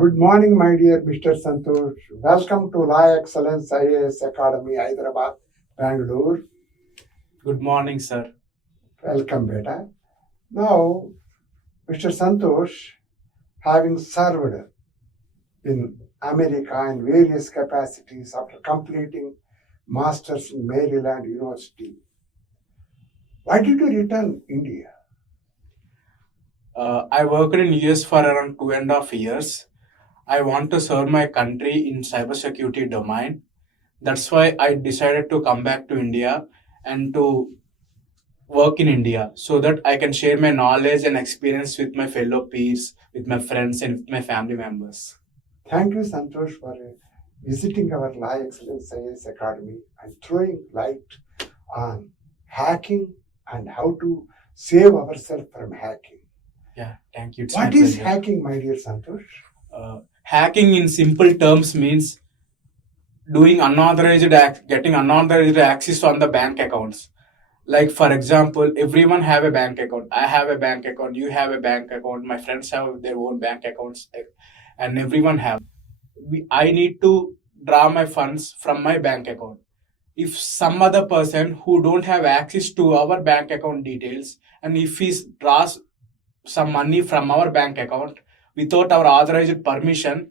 Good morning, my dear Mr. Santhosh. Welcome to Excellence IAS Academy, Hyderabad, Bangalore. Good morning, sir. Welcome, beta. Now, Mr. Santhosh, having served in America in various capacities after completing Masters in Maryland University, why did you return India? I worked in US for around 2.5 years. I want to serve my country in cybersecurity domain. That's why I decided to come back to India and to work in India so that I can share my knowledge and experience with my fellow peers, with my friends, and with my family members. Thank you, Santhosh, for visiting our Excellence IAS Academy and throwing light on hacking and how to save ourselves from hacking. Yeah, thank you. It's What my is pleasure. hacking, my dear Santhosh? Hacking in simple terms means doing getting unauthorized access on the bank accounts. Like for example, everyone have a bank account. I have a bank account. You have a bank account. My friends have their own bank accounts, and everyone have. I need to draw my funds from my bank account. If some other person who don't have access to our bank account details, and if he draws some money from our bank account without our authorized permission,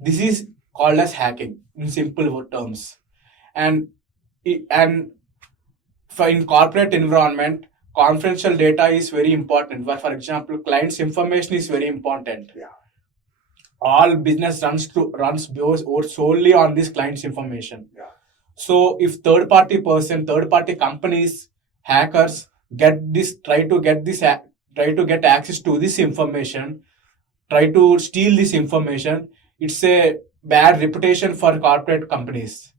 this is called as hacking in simple terms. And and for in corporate environment, confidential data is very important. For example, client's information is very important. Yeah. All business runs solely on this client's information. Yeah. So if third party companies, hackers try to get access to this information, try to steal this information, it's a bad reputation for corporate companies.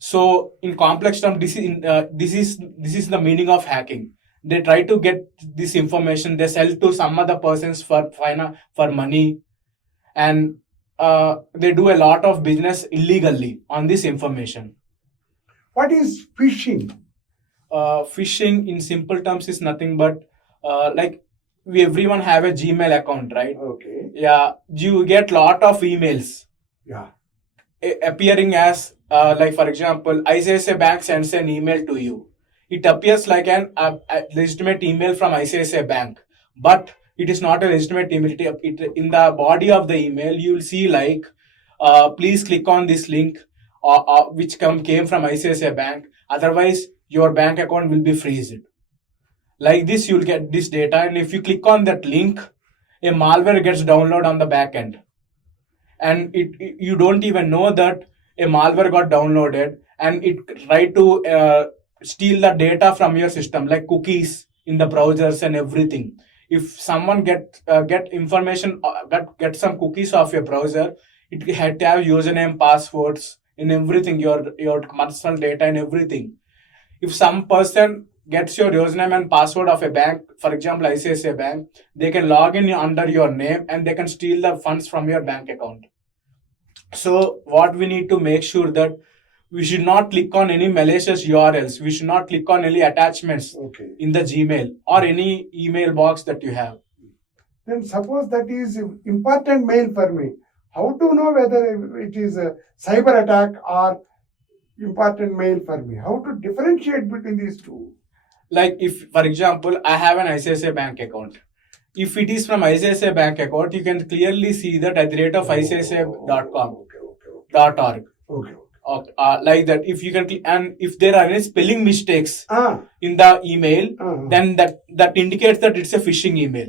So in complex terms, this is the meaning of hacking. They try to get this information, they sell to some other persons for money, and they do a lot of business illegally on this information. What is phishing? Phishing in simple terms is nothing but like everyone have a Gmail account, right? Okay. Yeah, you get lot of emails. Yeah. Appearing as like for example, ICICI Bank sends an email to you. It appears like an legitimate email from ICICI Bank, but it is not a legitimate email. In the body of the email, you will see like, please click on this link, which came from ICICI Bank. Otherwise, your bank account will be freezed. Like this, you'll get this data, and if you click on that link, a malware gets downloaded on the back end, and you don't even know that a malware got downloaded, and it try to steal the data from your system, like cookies in the browsers and everything. If someone get information, get some cookies of your browser, it had to have username, passwords, in everything, your personal data and everything. If some person gets your username and password of a bank, for example ICICI Bank, they can log in under your name and they can steal the funds from your bank account. So what we need to make sure that we should not click on any malicious URLs. We should not click on any attachments in the Gmail or any email box that you have. Then suppose that is important mail for me. How to know whether it is a cyber attack or important mail for me? How to differentiate between these two? Like if, for example, I have an ICICI Bank account. If it is from ICICI Bank account, you can clearly see that at the rate of ICICI.com, .org. Okay. Like that, if you can, and if there are any spelling mistakes in the email, then that indicates that it's a phishing email.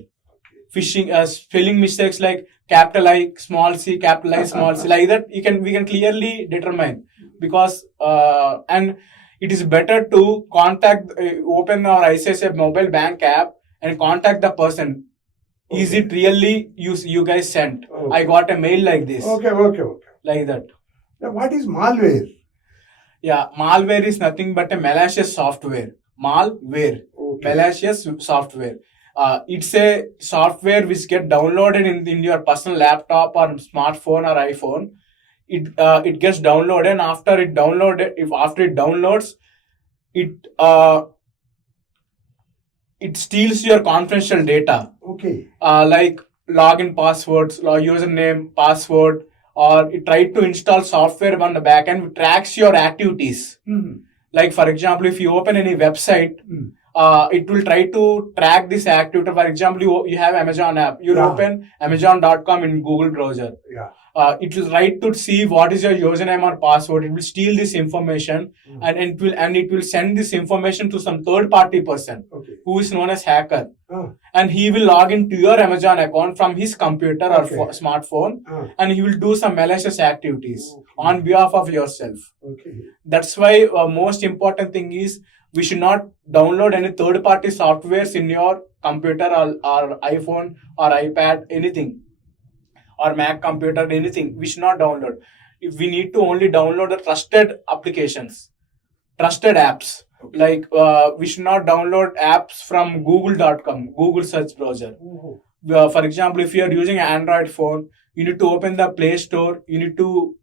Phishing spelling mistakes like capital I, small c, capital I, small c, like that, we can clearly determine, because and it is better to open our ICICI mobile bank app and contact the person. Okay. Is it really you guys sent? Okay. I got a mail like this. Okay. Like that. Now, what is malware? Yeah, malware is nothing but a malicious software. Malware. Okay. Malicious software. It's a software which get downloaded in your personal laptop or smartphone or iPhone. It gets downloaded, and after it downloads, it steals your confidential data. Okay. Like login passwords, username, password, or it try to install software on the back end, which tracks your activities. Like for example, if you open any website, it will try to track this activity. For example, you have Amazon app. You open Amazon.com in Google browser. It will try to see what is your username or password. It will steal this information and it will send this information to some third party person who is known as hacker. And he will log into your Amazon account from his computer or smartphone, and he will do some malicious activities on behalf of yourself. That's why most important thing is we should not download any third party softwares in your computer or iPhone or iPad, anything, or Mac computer, anything. We should not download. If we need to only download the trusted applications, trusted apps. Like we should not download apps from google.com, Google search browser. For example, if you are using an Android phone, you need to open the Play Store. You need to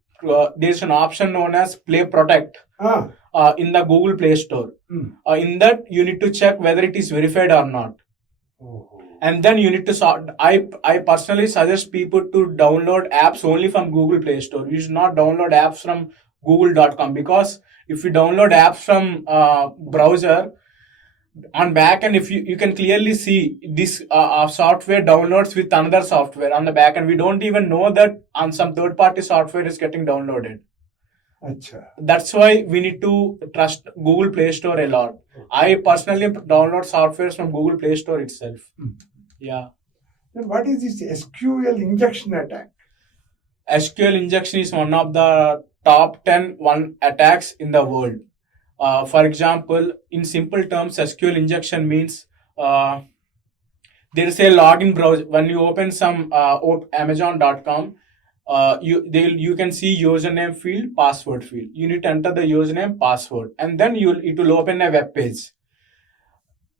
there's an option known as Play Protect in the Google Play Store. In that, you need to check whether it is verified or not. And then you need to sort. I personally suggest people to download apps only from Google Play Store. You should not download apps from google.com, because if you download apps from browser on back end, if you can clearly see this software downloads with another software on the back end. We don't even know that on some third party software is getting downloaded. Achha. That's why we need to trust Google Play Store a lot. I personally download softwares from Google Play Store itself. Yeah. Then what is this SQL injection attack? SQL injection is one of the top 10 attacks in the world. For example, in simple terms, SQL injection means there is a login browser. When you open some Amazon.com, you can see username field, password field. You need to enter the username, password, and then it will open a web page.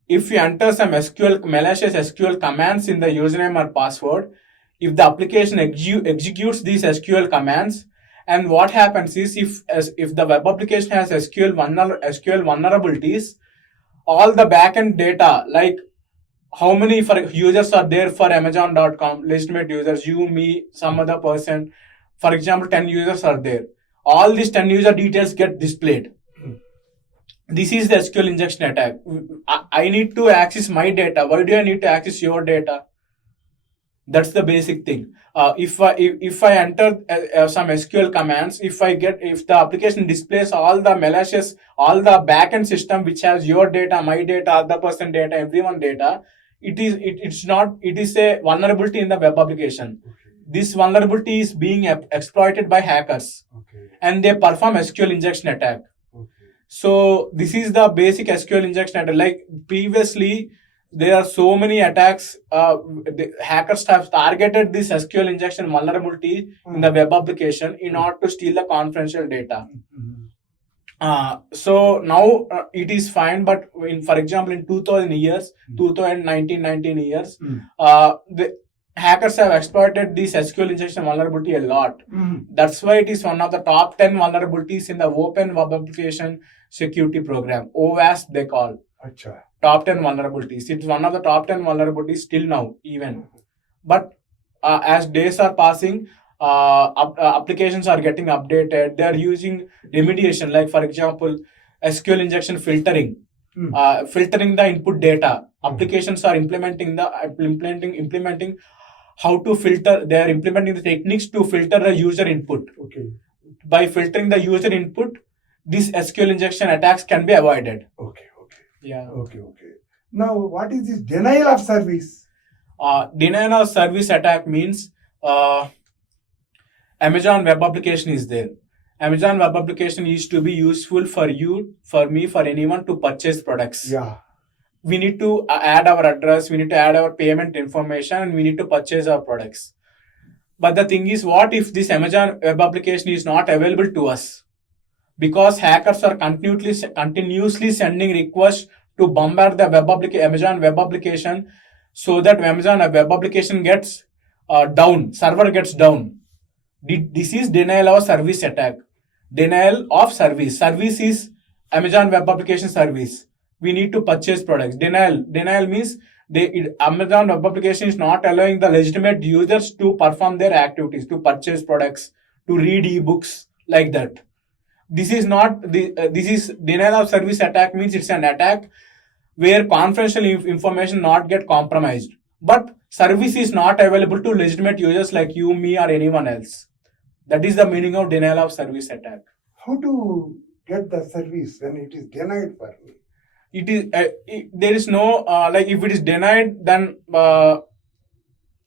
If you enter some malicious SQL commands in the username or password, if the application executes these SQL commands, and what happens is if the web application has SQL vulnerabilities, all the backend data, like how many users are there for Amazon.com, legitimate users, you, me, some other person, for example, 10 users are there. All these 10 user details get displayed. This is the SQL injection attack. I need to access my data. Why do I need to access your data? That's the basic thing. If I enter some SQL commands, if the application displays all the malicious, all the backend system which has your data, my data, other person data, everyone data, it is a vulnerability in the web application. This vulnerability is being exploited by hackers, and they perform SQL injection attack. So this is the basic SQL injection attack. Like previously, there are so many attacks. The hackers have targeted this SQL injection vulnerability in the web application in order to steal the confidential data. So now it is fine, but for example, in 2019 years, the hackers have exploited this SQL injection vulnerability a lot. That's why it is one of the top 10 vulnerabilities in the Open Web Application Security Program, OWASP they call. Achha. Top 10 vulnerabilities. It's one of the top 10 vulnerabilities still now, even. But as days are passing, applications are getting updated. They are using remediation, like for example, SQL injection filtering, filtering the input data. Applications are implementing how to filter. They are implementing the techniques to filter the user input. By filtering the user input, these SQL injection attacks can be avoided. Yeah. Okay. Now, what is this denial of service? Denial of service attack means Amazon web application is there. Amazon web application is to be useful for you, for me, for anyone to purchase products. Yeah. We need to add our address, we need to add our payment information, and we need to purchase our products. But the thing is, what if this Amazon web application is not available to us? Because hackers are continuously sending requests to bombard the Amazon web application, so that Amazon web application gets down, server gets down. This is denial of service attack. Denial of service. Service is Amazon web application service. We need to purchase products. Denial means Amazon web application is not allowing the legitimate users to perform their activities, to purchase products, to read ebooks like that. This is not this is denial of service attack. Means it's an attack where confidential information not get compromised, but service is not available to legitimate users like you, me, or anyone else. That is the meaning of denial of service attack. How to get the service when it is denied for me? It is there is no like if it is denied, then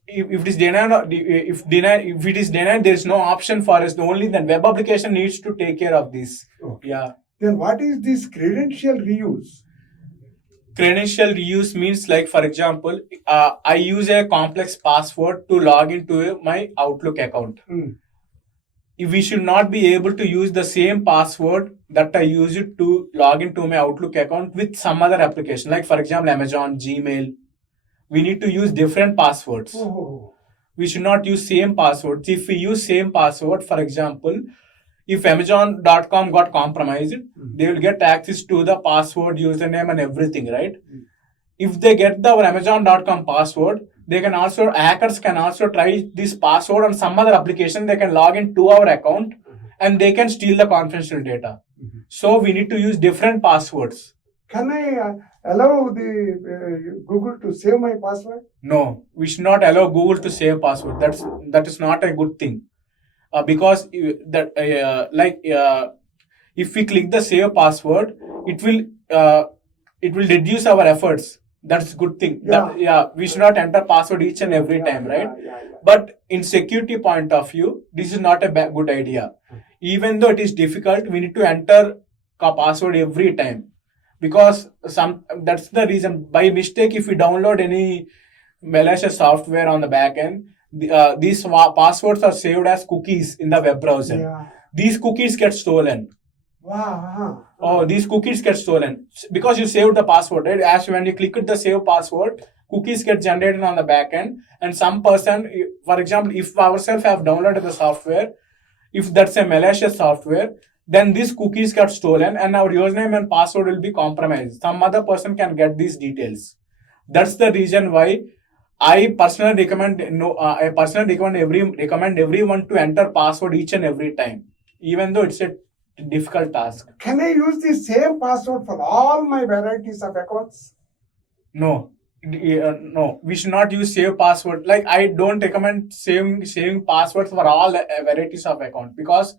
if it is denied, if it is denied, there is no option for us. Only the web application needs to take care of this. Okay. Yeah. Then what is this credential reuse? Credential reuse means, like, for example, I use a complex password to log into my Outlook account. If we should not be able to use the same password that I use it to log into my Outlook account with some other application, like for example Amazon, Gmail. We need to use different passwords. Oh. We should not use same passwords. If we use same password, for example, if Amazon.com got compromised, they will get access to the password, username, and everything, right? If they get our Amazon.com password, they can also, hackers can also try this password on some other application. They can log into our account and they can steal the confidential data. So we need to use different passwords. Can I allow the Google to save my password? No, we should not allow Google to save password. That is not a good thing. Because if we click the save password, it will reduce our efforts. That's a good thing. We should not enter password each and every time, right? But in security point of view, this is not a good idea. Even though it is difficult, we need to enter password every time, because that's the reason. By mistake, if we download any malicious software on the back end, these passwords are saved as cookies in the web browser. These cookies get stolen. Wow. Oh, these cookies get stolen because you saved the password, right? As when you click the save password, cookies get generated on the back end, and some person, for example, if ourselves have downloaded the software, if that's a malicious software, then these cookies get stolen and our username and password will be compromised. Some other person can get these details. That's the reason why I personally recommend everyone to enter password each and every time, even though it's a difficult task. Can I use the same password for all my varieties of accounts? No, we should not use save password. Like, I don't recommend saving passwords for all varieties of account, because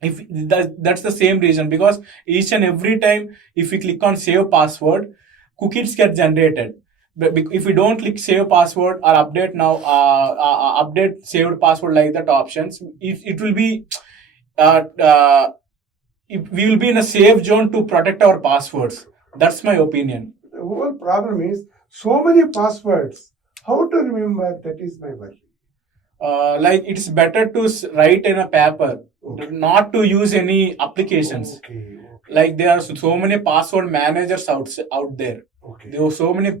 if that's the same reason, because each and every time if we click on save password, cookies get generated. But if we don't click save password or update now, update saved password like that options, it will be we will be in a safe zone to protect our passwords. That's my opinion. The whole problem is so many passwords. How to remember? That is my worry. Like, it's better to write in a paper, not to use any applications. Like, there are so many password managers out there. There are so many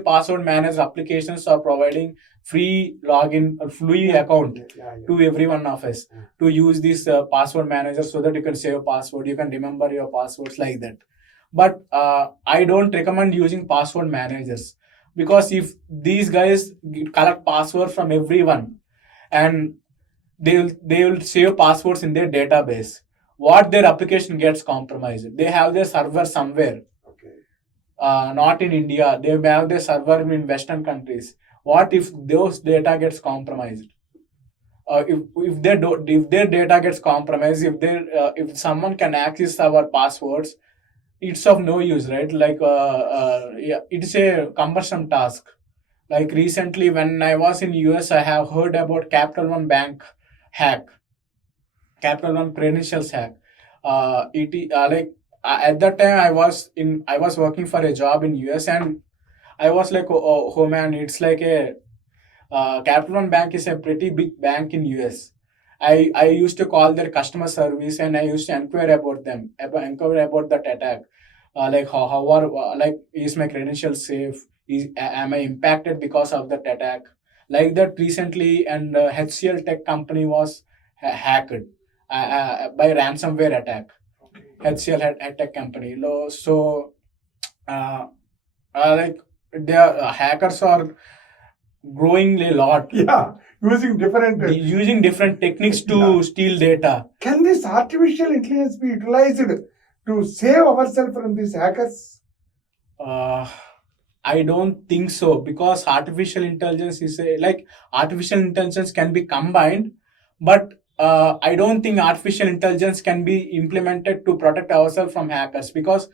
password manager applications are providing free login, free account to every one of us to use this password manager, so that you can save password, you can remember your passwords like that. But I don't recommend using password managers, because if these guys collect password from everyone and they will save passwords in their database, what their application gets compromised. They have their server somewhere. Not in India. They have their server in Western countries. What if those data gets compromised? If their data gets compromised, if someone can access our passwords, it's of no use, right? Like, it's a cumbersome task. Like, recently when I was in US, I have heard about Capital One Bank hack, Capital One Credentials hack. At that time I was working for a job in US, and I was like, oh man, it's like a Capital One Bank is a pretty big bank in US. I used to call their customer service and I used to inquire about that attack. Like, how are is my credentials safe? Am I impacted because of that attack? Like that recently, and HCL tech company was hacked by ransomware attack. HCL had a tech company. So like their hackers are growing a lot, Yeah, using different. using different techniques to Yeah. steal data. Can this artificial intelligence be utilized to save ourselves from these hackers? Uh, I don't think so, because artificial intelligence is artificial intelligence can be combined, but I don't think artificial intelligence can be implemented to protect ourselves from hackers, because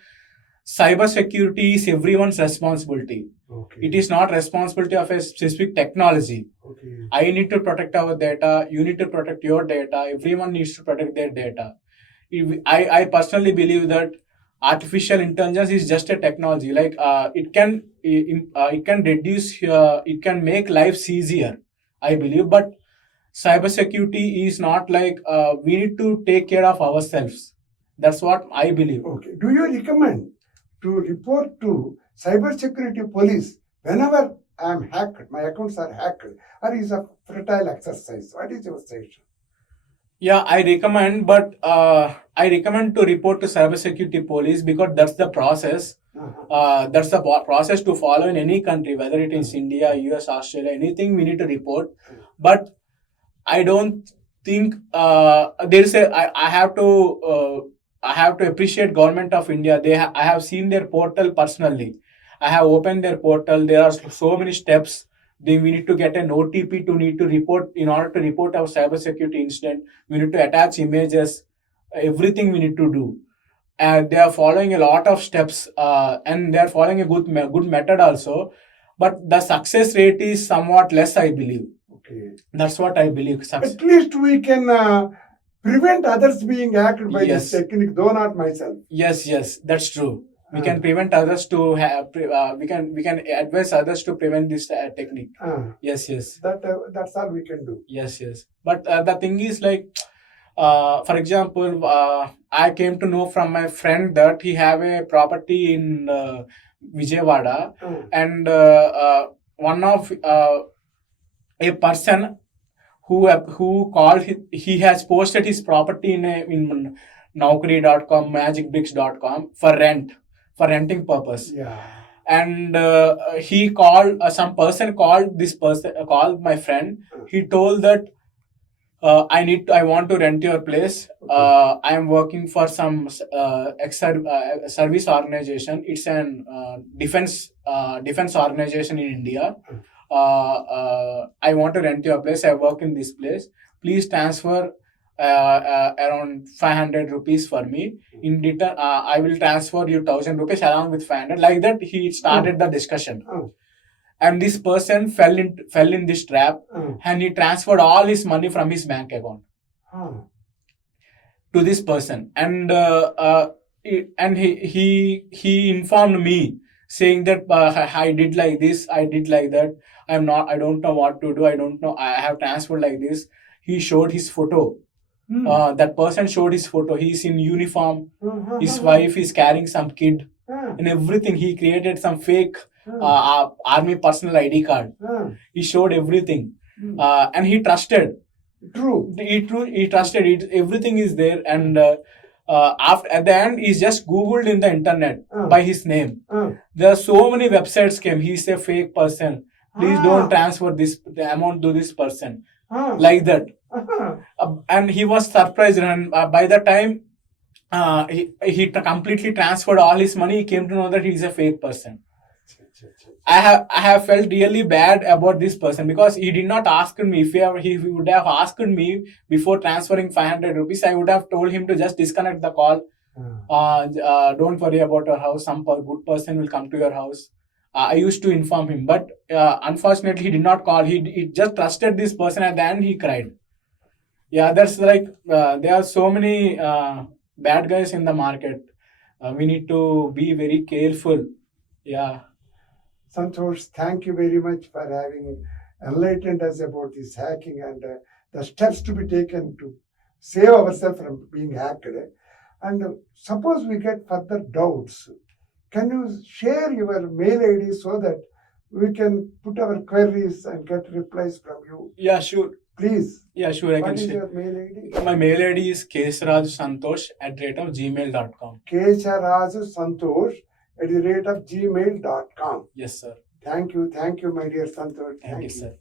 cybersecurity is everyone's responsibility. Okay. It is not responsibility of a specific technology. Okay. I need to protect our data. You need to protect your data. Everyone needs to protect their data. I personally believe that artificial intelligence is just a technology. It can reduce, it can make lives easier, I believe. But cybersecurity is not we need to take care of ourselves. That's what I believe. Okay. Do you recommend to report to cybersecurity police whenever I am hacked, my accounts are hacked, or is a fertile exercise? What is your suggestion? Yeah, I recommend, but I recommend to report to cybersecurity police, because that's the process. That's the process to follow in any country, whether it is India, US, Australia, anything we need to report. But I don't think there is a. I have to appreciate government of India. I have seen their portal personally. I have opened their portal. There are so many steps. We need to get an OTP to need to report. In order to report our cybersecurity incident, we need to attach images. Everything we need to do, and they are following a lot of steps, and they are following a good method also. But the success rate is somewhat less, I believe. Okay. That's what I believe. At least we can prevent others being hacked by Yes. this technique, though not myself. Yes, that's true. We can prevent others to have. We can advise others to prevent this technique. Yes. That's all we can do. Yes. But the thing is, for example, I came to know from my friend that he have a property in Vijayawada, and one of a person who called, he has posted his property in Naukri.com, magicbricks.com for renting purpose. Yeah. And he called, some person called this person, called my friend. He told that I want to rent your place. I am working for some service organization. It's an defense organization in India. I want to rent your place. I work in this place. Please transfer around 500 rupees for me. In return, I will transfer you 1,000 rupees along with 500. Like that, he started the discussion. And this person fell in this trap, and he transferred all his money from his bank account to this person. And he informed me, saying that I did like this, I did like that. I don't know what to do. I don't know. I have transferred like this. He showed his photo. That person showed his photo. He's in uniform. His wife is carrying some kid, and everything. He created some fake army personal ID card. He showed everything, and he trusted. True. He trusted it. Everything is there, and after at the end, he's just googled in the internet by his name. There are so many websites came. He's a fake person. Please don't transfer the amount to this person. Like that. And he was surprised, and by the time he completely transferred all his money, he came to know that he is a fake person. I have felt really bad about this person, because he did not ask me. If he would have asked me before transferring 500 rupees, I would have told him to just disconnect the call. Don't worry about your house. Some good person will come to your house. I used to inform him, but unfortunately, he did not call. He just trusted this person, and then he cried. Yeah, that's there are so many bad guys in the market. We need to be very careful. Yeah. Santhosh, thank you very much for having enlightened us about this hacking and the steps to be taken to save ourselves from being hacked. And suppose we get further doubts, can you share your mail ID so that we can put our queries and get replies from you? Yeah, sure. Please. Yeah, sure. I can What is share. your mail ID? My mail ID is ksrajsanthosh@gmail.com. ksrajsanthosh @gmail.com. Yes, sir. Thank you, my dear Santhosh. Thank you, sir.